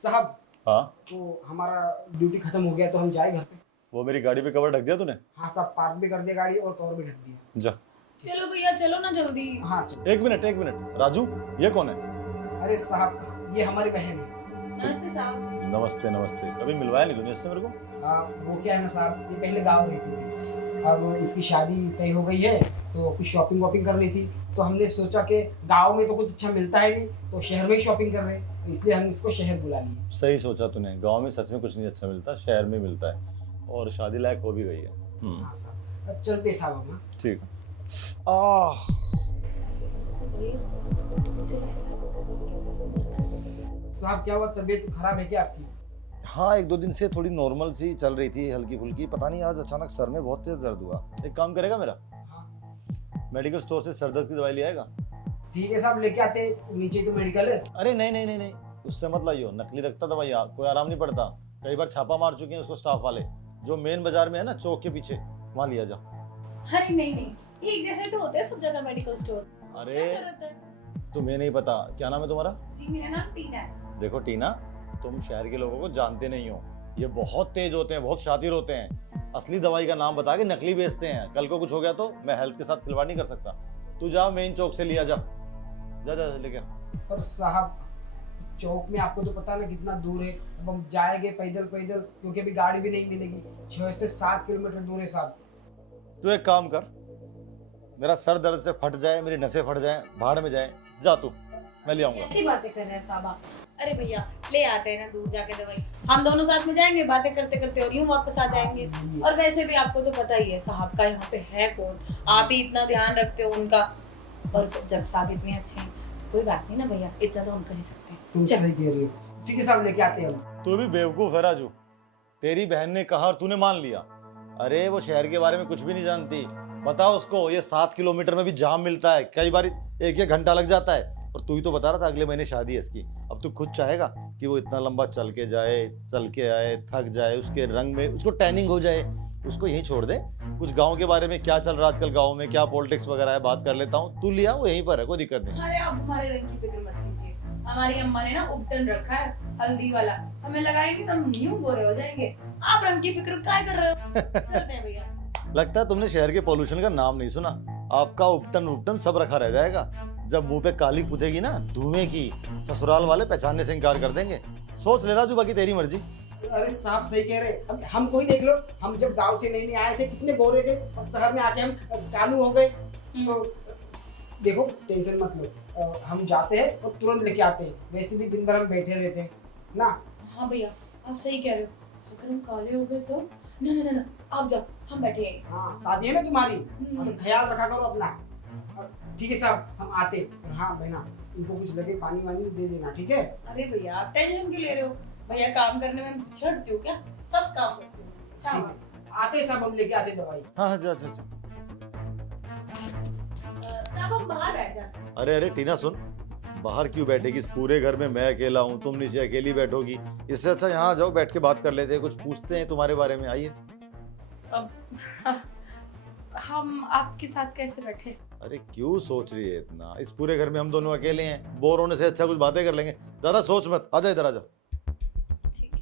साहब हाँ, तो हमारा ड्यूटी खत्म हो गया तो हम जाए घर पे। वो मेरी गाड़ी पे कवर ढक दिया तूने? हाँ साहब, पार्क भी कर दिया गाड़ी और कवर भी ढक दिया। जा। चलो भैया चलो ना जल्दी। हाँ चलो। एक मिनट राजू, ये कौन है? अरे साहब ये हमारी बहन है। नमस्ते साहब। नमस्ते नमस्ते, कभी मिलवाया नहीं तूने इससे मेरे को? वो क्या है ना साहब, ये पहले गाँव रहती थी, अब इसकी शादी तय हो गई है तो कुछ शॉपिंग वॉपिंग करनी थी, तो हमने सोचा कि गांव में तो कुछ अच्छा मिलता है नहीं तो शहर में ही शॉपिंग कर रहे हैं, तो इसलिए हमने इसको शहर बुला लिया। सही सोचा तूने, गांव में सच में कुछ नहीं अच्छा मिलता, शहर में मिलता है, और शादी लायक हो भी गई है। हाँ साहब, अब चलते साहब हम। ठीक है। आह, साहब क्या हुआ, तबीयत खराब है क्या आपकी? हाँ, एक दो दिन से थोड़ी नॉर्मल सी चल रही थी, हल्की फुल्की, पता नहीं आज अचानक सर में बहुत तेज दर्द हुआ। एक काम करेगा मेरा? हाँ मेडिकल स्टोर से सर दर्द की दवाई ले आएगा? ठीक है साहब, लेके आते, नीचे तो मेडिकल है। अरे नहीं, उससे मत लाइयो, नकली रखता दवाई, कोई आराम नहीं पड़ता। कई बार छापा मार चुके हैं उसको स्टाफ वाले, जो मेन बाजार में है ना, चौक के पीछे, वहाँ लिया जा। अरे नहीं, एक जैसे तो होते हैं सब जगह मेडिकल स्टोर। अरे क्या जरूरत है? तुम्हें नहीं पता क्या नाम है तुम्हारा? जी मेरा नाम टीना है। देखो टीना, तुम शहर के लोगों को जानते नहीं हो, ये बहुत तेज होते हैं, बहुत शातिर होते हैं, असली दवाई का नाम बता के नकली बेचते हैं। कल को कुछ हो गया तो मैं हेल्थ के साथ खिलवाड़ नहीं कर सकता। तू जा मेन चौक से लिया जा, जा जा लेके आ। पर साहब चौक में आपको तो पता ना कितना दूर है, अब हम जाएंगे पैदल पैदल, क्योंकि अभी गाड़ी भी नहीं मिलेगी, 6 से 7 किलोमीटर दूर है साहब। तू एक काम कर, मेरा सर दर्द से फट जाए, मेरी नसें फट जाए, भाड़ में जाए, जा तू, मैं ले आऊंगा। कैसी बातें कर रहे हैं साहब आप? अरे भैया ले आते हैं ना दूर जाके दवाई, हम दोनों साथ में जाएंगे, बातें करते करते और यूं वापस आ जाएंगे। और वैसे भी आपको तो पता ही है साहब का यहाँ पे है कौन, आप ही इतना ध्यान रखते हो उनका, और जब साहब इतने अच्छे हैं तो कोई बात नहीं ना भैया, इतना तो हम कर ही सकते हैं। तुम सही कह रही हो। ठीक है साहब, लेके आते हैं हम। तू भी बेवकूफ है राजू, तेरी बहन ने कहा और तूने मान लिया। अरे वो शहर के बारे में कुछ भी नहीं जानती, बताओ उसको ये 7 किलोमीटर में भी जाम मिलता है, कई बार 1-1 घंटा लग जाता है। और तू ही तो बता रहा था अगले महीने शादी है इसकी, अब तू खुद चाहेगा कि वो इतना लंबा चल के जाए, चल के आए, थक जाए, उसके रंग में उसको टैनिंग हो जाए, उसको यहीं छोड़ दे। कुछ गांव के बारे में क्या चल रहा है आजकल, गांव में क्या पॉलिटिक्स वगैरह है, बात कर लेता हूँ, तू लिया, वो यहीं पर है, कोई दिक्कत नहीं। अरे आप हमारे रंग की फिक्र मत कीजिए, हमारी अम्मा ने ना उपटन रखा है हल्दी वाला, हमें लगाएंगे तो हम यूं गोरे हो जाएंगे। आप रंग की फिक्र क्या कर रहे हो? चलते हैं भैया। लगता है तुमने शहर के पोल्यूशन का नाम नहीं सुना, आपका उपटन सब रखा रह जाएगा। जब मुंह पे काली पुतेगी ना धुएं की, ससुराल वाले पहचानने से इनकार कर देंगे। सोच ले राजू, बाकी तेरी मर्जी। अरे साहब सही कह रहे, अब हम कोई देख लो, हम जब गांव से नए आए थे कितने गोरे थे, और शहर में आके हम कालू हो गए। तो देखो टेंशन मत लो, हम जाते हैं और तुरंत लेके आते हैं, वैसे भी दिन भर हम बैठे रहते हैं ना। हाँ भैया आप सही कह रहे हो, अगर हम काले हो गए तो ना आप जाओ, हम बैठे हैं। हाँ शादी है ना तुम्हारी, तो ख्याल रखा करो अपना। ठीक है साहब, हम आते। और हाँ बहना, इनको कुछ लगे पानी वानी दे देना, ठीक है? अरे भैया आप टेंशन क्यों ले रहे हो? भैया काम करने में छड़ती हो क्या? सब काम करती हूँ। ठीक शाबाश। है, आते साहब, हम लेके आते दवाई। हाँ जा। साहब हम बाहर बैठ जाते हैं। अरे टीना सुन, बाहर क्यों बैठेगी? इस पूरे घर में मैं अकेला हूँ, तुम नीचे अकेली बैठोगी, इससे अच्छा यहाँ आ जाओ, बैठ के बात कर लेते हैं, कुछ पूछते हैं तुम्हारे बारे में, आइए। अब हम आपके साथ कैसे बैठे? अरे क्यों सोच रही है इतना, इस पूरे घर में हम दोनों अकेले हैं, बोर होने से अच्छा कुछ बातें कर लेंगे, ज्यादा सोच मत, आजा इधर आजा। ठीक है।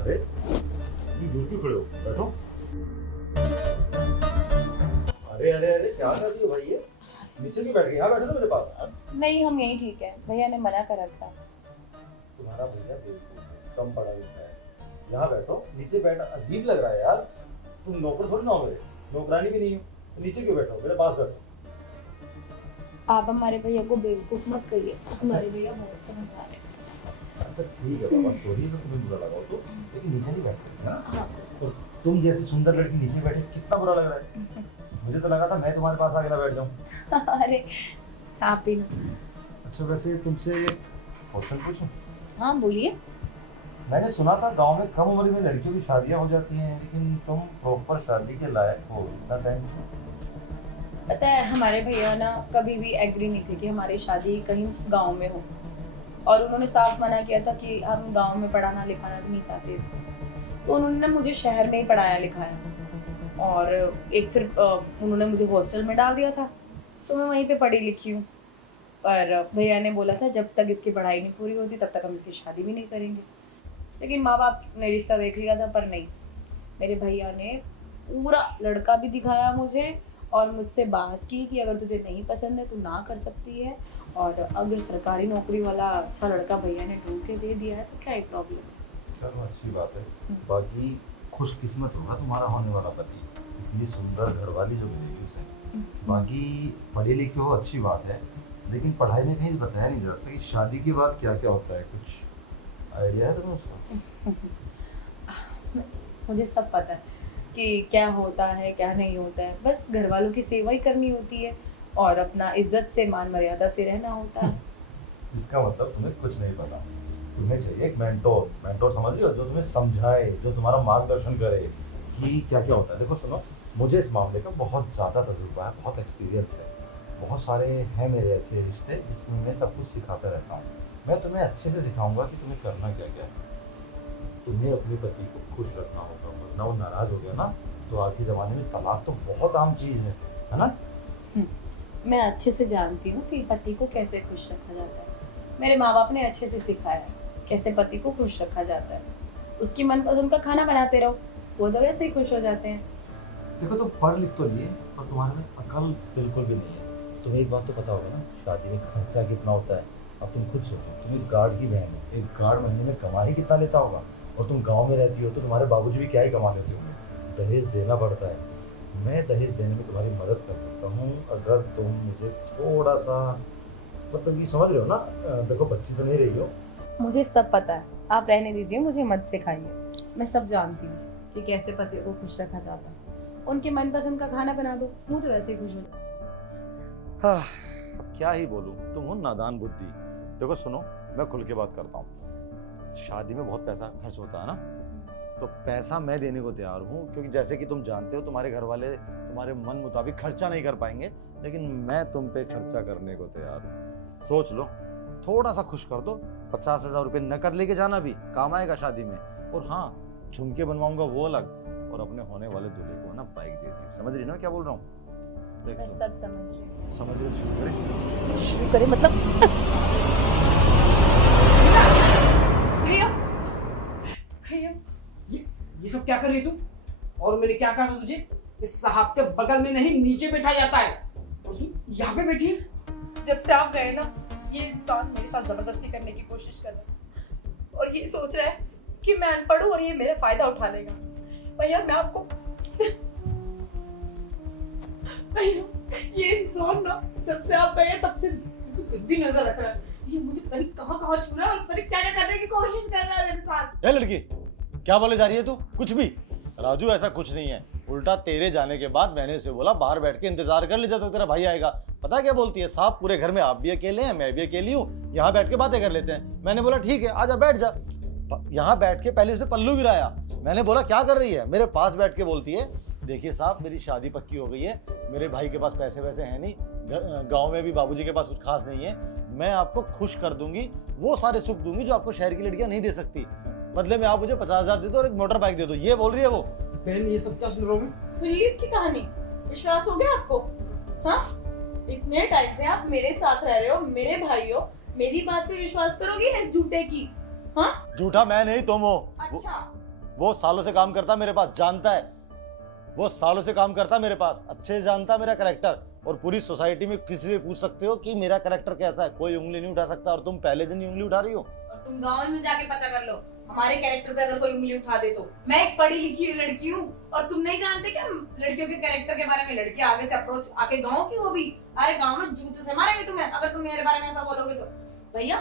अरे दूर क्यों खड़े हो, बैठो। अरे क्या कर रही हो भाई, ये नीचे क्यों बैठ गए, यहाँ बैठो ना मेरे पास। नहीं हम यही ठीक है, भैया ने मना कर रखा। तुम्हारा भैया कम पढ़ा लिखा है, यहाँ बैठो, नीचे बैठना अजीब लग रहा है यार, तुम नौकर थोड़ी ना हो मेरे, नौकरानी भी नहीं हो, तो नीचे क्यों बैठो, मेरे पास बैठो। आप हमारे भैया को बेवकूफ मत करिए, हमारे भैया बहुत समझदार है। अच्छा ठीक है बाबा, सॉरी अगर तुम्हें बुरा लगा हो तो, लेकिन नीचे नहीं बैठते ना। हाँ। और तुम जैसी सुंदर लड़की नीचे बैठे कितना बुरा लग रहा है, मुझे तो लगा था मैं तुम्हारे पास आके ना बैठ जाऊँ। अरे आप ही। अच्छा वैसे तुमसे क्वेश्चन पूछूं? हाँ बोलिए। मैंने सुना था गांव में कम उम्र में लड़कियों की शादियां हो जाती हैं, लेकिन तुम प्रॉपर शादी के लायक हो, इतना टाइम? पता है हमारे भैया ना कभी भी एग्री नहीं थे कि हमारी शादी कहीं गांव में हो, और उन्होंने साफ मना किया था कि हम गांव में पढ़ाना लिखाना भी नहीं चाहते इसको, तो उन्होंने ना मुझे शहर में ही पढ़ाया लिखाया। और एक फिर उन्होंने मुझे हॉस्टल में डाल दिया था, तो मैं वहीं पे पढ़ी लिखी हूँ। पर भैया ने बोला था जब तक इसकी पढ़ाई नहीं पूरी होती तब तक हम इसकी शादी भी नहीं करेंगे। लेकिन माँ बाप ने रिश्ता देख लिया था, पर नहीं, मेरे भैया ने पूरा लड़का भी दिखाया मुझे और मुझसे बात की कि अगर तुझे नहीं पसंद है तो ना कर सकती है, और अगर सरकारी नौकरी वाला अच्छा लड़का भैया ने ढूंढ के दे दिया है तो क्या ही प्रॉब्लम। चलो अच्छी बात है। बाकी खुशकिस्मत होगा तुम्हारा होने वाला पति, इतनी सुंदर घरवाली जो मिलेगी उसे। बाकी पढ़े लिखे हो अच्छी बात है, लेकिन पढ़ाई में कहीं बताया नहीं जाता कि शादी के बाद क्या क्या होता है, कुछ आइडिया है तुम्हें उसका? मुझे सब पता है कि क्या होता है क्या नहीं होता है, बस घर वालों की सेवा ही करनी होती है और अपना इज्जत से मान मर्यादा से रहना होता है। इसका मतलब तुम्हें कुछ नहीं पता। तुम्हें चाहिए एक मेंटोर, मेंटोर समझ रही हो, जो तुम्हें समझाए, जो तुम्हारा मार्गदर्शन करे कि क्या क्या होता है। देखो सुनो, मुझे इस मामले का बहुत ज़्यादा तजुर्बा है, बहुत एक्सपीरियंस है, बहुत सारे हैं मेरे ऐसे रिश्ते जिसमें मैं सब कुछ सिखाता रहता हूँ। मैं तुम्हें अच्छे से सिखाऊंगा कि तुम्हें करना क्या क्या है। तुम्हें अपने पति को खुश रखना होगा, वरना वो नाराज हो गया ना तो आज के ज़माने में तलाक तो बहुत आम चीज़ है ना? मैं अच्छे से जानती हूँ कि पति को कैसे खुश रखा जाता है। मेरे माँ बाप ने अच्छे से सिखाया है कैसे पति को खुश रखा जाता है। उसकी मनपसंद का खाना बनाते रहो, वो तो वैसे ही खुश हो जाते हैं। देखो तुम पढ़ लिख तो लिए पर तुम्हारे में अकल बिल्कुल भी नहीं है। तुम्हें एक बात तो पता होगा ना, शादी में खर्चा कितना होता है। अब तुम खुद सोचो, तुम एक गार्ड की बहन हो, एक गार्ड महीने में कमा ही कितना लेता होगा, और तुम गांव में रहती हो तो तुम्हारे बाबूजी भी क्या ही कमा लेते होंगे। दहेज देना पड़ता है। मैं दहेज देने में तुम्हारी मदद कर सकता हूँ अगर तुम मुझे थोड़ा सा, मतलब ये समझ रहे हो ना, देखो बच्ची तो नहीं रही हो। मुझे सब पता है, आप रहने दीजिए, मुझे मत सिखाइए। मैं सब जानती हूँ कि कैसे पति को खुश रखा जाता है। उनके मनपसंद का खाना बना दो, मुझे वैसे ही खुश हो जाता। हाँ, क्या ही बोलूं, तुम हो नादान बुद्धि। देखो सुनो, मैं खुल के बात करता हूँ। शादी में बहुत पैसा खर्च होता है ना, तो पैसा मैं देने को तैयार हूँ, क्योंकि जैसे कि तुम जानते हो तुम्हारे घर वाले तुम्हारे मन मुताबिक खर्चा नहीं कर पाएंगे, लेकिन मैं तुम पे खर्चा करने को तैयार हूँ। सोच लो, थोड़ा सा खुश कर दो। 50,000 रुपये नकद लेके जाना भी काम आएगा शादी में। और हाँ, झुमके बनवाऊंगा वो अलग, और अपने होने वाले दूल्हे को ना बाइक दे दी। समझ रही ना क्या बोल रहा हूँ? देख मैं सब समझ रही हूँ। समझ रहे, शुरू करें? शुरू करें मतलब? भैया भैया ये सब क्या कर रही तू? और मैंने क्या कहा था तुझे? इस साहब के बगल में नहीं, नीचे बैठा जाता है, और तू यहाँ पे बैठी है। जब से आप गए ना, ये इंसान मेरे साथ जबरदस्ती करने की कोशिश कर रहा है और ये सोच रहा है कि मैं अनपढ़ हूँ और ये मेरा फायदा उठा लेगा। भैया मैं आपको भैया, ये इंसान ना जब से आप गए तब से गंदी नजर रख रहा है। ये मुझे पता नहीं कहाँ छू रहा है और पता नहीं क्या क्या करने की कोशिश कर रहा है मेरे साथ। ए लड़की, क्या बोले जा रही है तू? कुछ भी। राजू, ऐसा कुछ नहीं है। उल्टा तेरे जाने के बाद मैंने इसे बोला बाहर बैठ के इंतजार कर ले जब तक तेरा भाई आएगा। पता है क्या बोलती है? साहब, पूरे घर में आप भी अकेले हैं, मैं भी अकेली हूँ, यहाँ बैठ के बातें कर लेते हैं। मैंने बोला ठीक है, आजा बैठ जा। यहाँ बैठ के पहले उसे पल्लू गिराया। मैंने बोला क्या कर रही है? मेरे पास बैठ के बोलती है देखिए साहब, मेरी शादी पक्की हो गई है, मेरे भाई के पास पैसे वैसे हैं नहीं, गांव में भी बाबूजी के पास कुछ खास नहीं है, मैं आपको खुश कर दूंगी, वो सारे सुख दूंगी जो आपको शहर की लड़कियां नहीं दे सकती। बदले में आप मुझे 50,000 दे दो और एक मोटर बाइक दे दो। ये बोल रही है वो। बहन, ये सब क्या सुन रहा हूँ मैं? सुन ली इसकी कहानी? विश्वास हो गया आपको? हाँ, इतने टाइम से आप मेरे साथ रह रहे हो, मेरे भाई हो, मेरी बात पे विश्वास करोगे या झूठे की? हाँ, झूठा मैं नहीं, तुम हो। अच्छा, वो सालों से काम करता मेरे पास, जानता है। वो सालों से काम करता मेरे पास, अच्छे से जानता मेरा कैरेक्टर। और पूरी सोसाइटी में किसी से पूछ सकते हो कि मेरा कैरेक्टर कैसा है, कोई उंगली नहीं उठा सकता। और तुम पहले दिन ही उंगली उठा रही हो। और तुम गांव में जाके पता कर लो हमारे कैरेक्टर पे अगर कोई उंगली उठा दे तो। मैं एक पढ़ी लिखी हुई लड़की हूँ और तुम नहीं जानते क्या लड़कियों के कैरेक्टर के बारे में? लड़की आगे से अप्रोच आके गाँव की, वो भी अरे गाँव में जूते से मारेंगे तुम्हें अगर तुम मेरे बारे में ऐसा बोलोगे तो। भैया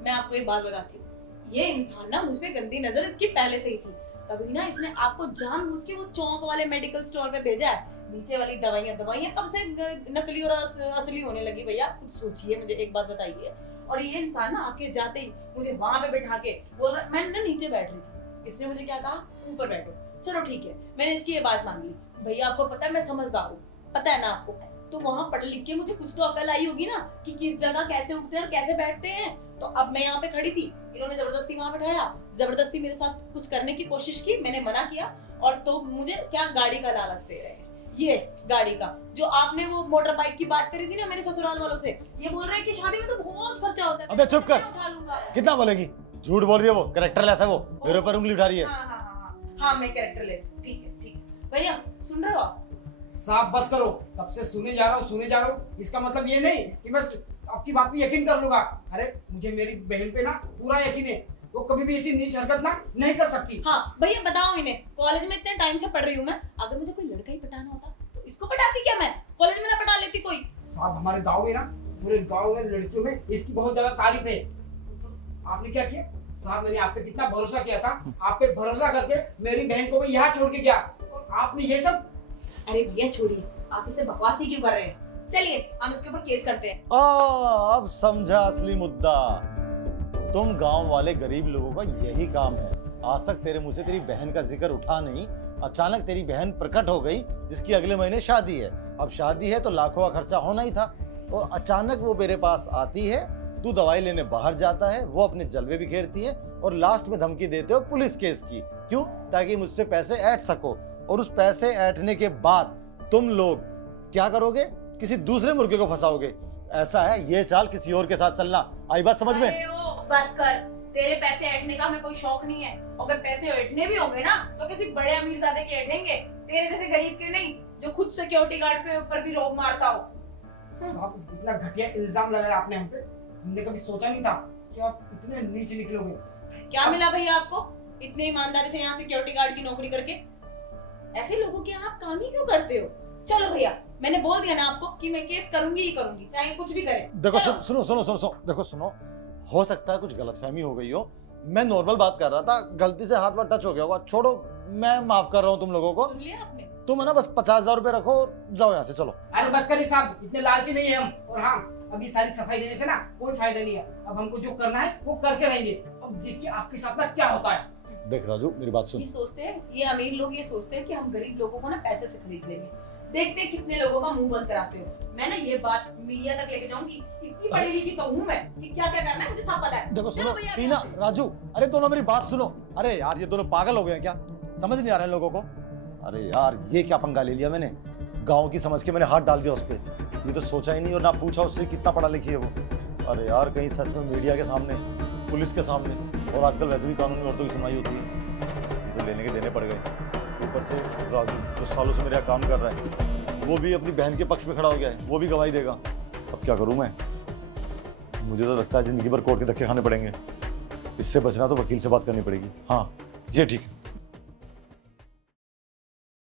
मैं आपको एक बात बताती हूँ, ये इंसान ना मुझ पे गंदी नजर इसकी पहले से ही थी, तभी ना इसने आपको जानबूझ के वो चौक वाले मेडिकल स्टोर पे भेजा है। नीचे वाली दवाइयां कब से नकली और असली होने लगी? भैया कुछ सोचिए, मुझे एक बात बताइए। और ये इंसान ना आके जाते ही मुझे वहां पे बैठा के बोल रहा, मैं ना नीचे बैठ रही थी, इसने मुझे क्या कहा, ऊपर बैठो। चलो ठीक है, मैंने इसकी ये बात मान ली। भैया आपको पता है मैं समझदार हूँ, पता है ना आपको, तो वहां पढ़ लिख के मुझे कुछ तो अकल आई होगी ना कि किस जगह कैसे उठते हैं और कैसे बैठते हैं। तो अब मैं यहाँ पे खड़ी थी, इन्होंने जबरदस्ती वहां बैठाया, जबरदस्ती मेरे साथ कुछ करने की कोशिश की, मैंने मना किया और तो मुझे क्या गाड़ी का लालच दे रहे हैं, ये गाड़ी का। जो आपने वो मोटर बाइक की बात करी थी ना मेरे ससुराल वालों से, ये बोल रहे हैं कि शादी में तो बहुत खर्चा होता है। अबे चुप कर। मैं उठा लूंगा। कितना बोलेगी? झूठ बोल रही है वो, कैरेक्टर लेस है वो, मेरे ऊपर उंगली उठा रही है। हाँ मैं कैरेक्टर लेस हूँ। ठीक है भैया, सुन रहे हो आप? साहब बस करो, तब से सुने जा रहा हूँ। इसका मतलब ये नहीं कि मैं आपकी बात पे यकीन कर लूंगा। अरे मुझे मेरी बहन पे ना पूरा यकीन है, वो कभी भी ऐसी नीच हरकत ना नहीं कर सकती। हाँ भैया बताओ इन्हें, कॉलेज में इतने टाइम से पढ़ रही हूँ मैं, अगर मुझे कोई लड़का ही पटाना होता तो इसको पटाती क्या मैं? कॉलेज में ना पटा लेती कोई। साहब हमारे गांव में ना, पूरे गांव में लड़कियों में इसकी बहुत ज्यादा तारीफ है। आपने क्या किया साहब? मैंने आप पे कितना भरोसा किया था, आप पे भरोसा करके मेरी बहन को भी यहाँ छोड़ के गया, और आपने ये सब। अरे भैया छोड़िए, आप इससे बकवास ही क्यों कर रहे हैं? चलिए हम इसके ऊपर केस करते हैं। अब समझा असली मुद्दा। तुम गांव वाले गरीब लोगों का यही काम है। आज तक तेरे मुंह से तेरी बहन का जिक्र उठा नहीं, अचानक तेरी बहन प्रकट हो गई जिसकी अगले महीने शादी है। अब शादी है तो लाखों का खर्चा होना ही था, और अचानक वो मेरे पास आती है, तू दवाई लेने बाहर जाता है, वो अपने जलवे बिखेरती है और लास्ट में धमकी देते हो पुलिस केस की। क्यों? ताकि मुझसे पैसे ऐंठ सको, और उस पैसे ऐंठने के बाद तुम लोग क्या करोगे? किसी दूसरे मुर्गे को फंसाओगे। ऐसा है, ये चाल किसी और के साथ चलना। आई बात समझ में? अरे ओ, बस कर। तेरे पैसे ऐंठने का हमें कोई शौक नहीं है। अगर पैसे ऐंठने भी होंगे ना तो किसी बड़े अमीरजादे के ऐंठेंगे, तेरे जैसे गरीब के नहीं जो खुद सिक्योरिटी गार्ड के ऊपर भी रोक मारता हो। साहब इतना घटिया इल्जाम लगाया आपने हम पे, हमने कभी सोचा नहीं था कि आप इतने नीच निकलोगे। क्या मिला भैया आपको इतने ईमानदारी से यहाँ सिक्योरिटी गार्ड की नौकरी करके? ऐसे लोगों के यहाँ आप काम ही क्यों करते हो? चलो भैया, मैंने बोल दिया ना आपको कि मैं केस करूंगी ही करूंगी, चाहे कुछ भी करे। देखो चलो। सुनो, देखो सुनो, हो सकता है कुछ गलतफहमी हो गई हो। मैं नॉर्मल बात कर रहा था, गलती से हाथ वाथ टच हो गया होगा, छोड़ो, मैं माफ कर रहा हूँ तुम लोगों को। सुन लिया आपने? तुम है ना बस 50,000 रुपए रखो, जाओ यहाँ से, चलो। अरे बस करिए साहब, इतने लालची नहीं है हम। और हाँ, अभी सारी सफाई देने से ना कोई फायदा नहीं है। अब हमको जो करना है वो करके रहेंगे। अब देखिए आपके साथ ना क्या होता है। देख राजू, मेरी बात सुन। ये सोचते हैं, ये अमीर लोग ये सोचते हैं कि हम गरीब लोगों को ना पैसे से खरीद लेंगे। देखते हैं कितने लोगों का मुंह बंद कराते हो। मैं ना ये बात मीडिया तक लेके जाऊंगी, इतनी पढ़ी लिखी तो हूँ मैं कि क्या क्या करना है मुझे सब पता है। देखो चलो सुनो भैया, टीना, राजू, अरे दोनों मेरी बात सुनो। अरे यार ये दोनों पागल हो गए हैं क्या? समझ नहीं आ रहा है लोगों को। अरे यार ये क्या पंगा ले लिया मैंने, गाँव की समझ के मैंने हाथ डाल दिया उस पर। ये तो सोचा ही नहीं और ना पूछा उससे कितना पढ़ा लिखी है वो। अरे यार कहीं सच में मीडिया के सामने, पुलिस के सामने, और आजकल वैसे भी कानूनी औरतों की सुनवाई होती है, तो लेने के देने पड़ गए। ऊपर से राजू जो सालों से मेरे यहाँ काम कर रहा है, वो भी अपनी बहन के पक्ष में खड़ा हो गया है, वो भी गवाही देगा। अब क्या करूं मैं? मुझे तो लगता है जिंदगी भर कोर्ट के धक्के खाने पड़ेंगे। इससे बचना तो वकील से बात करनी पड़ेगी। हाँ ये ठीक है।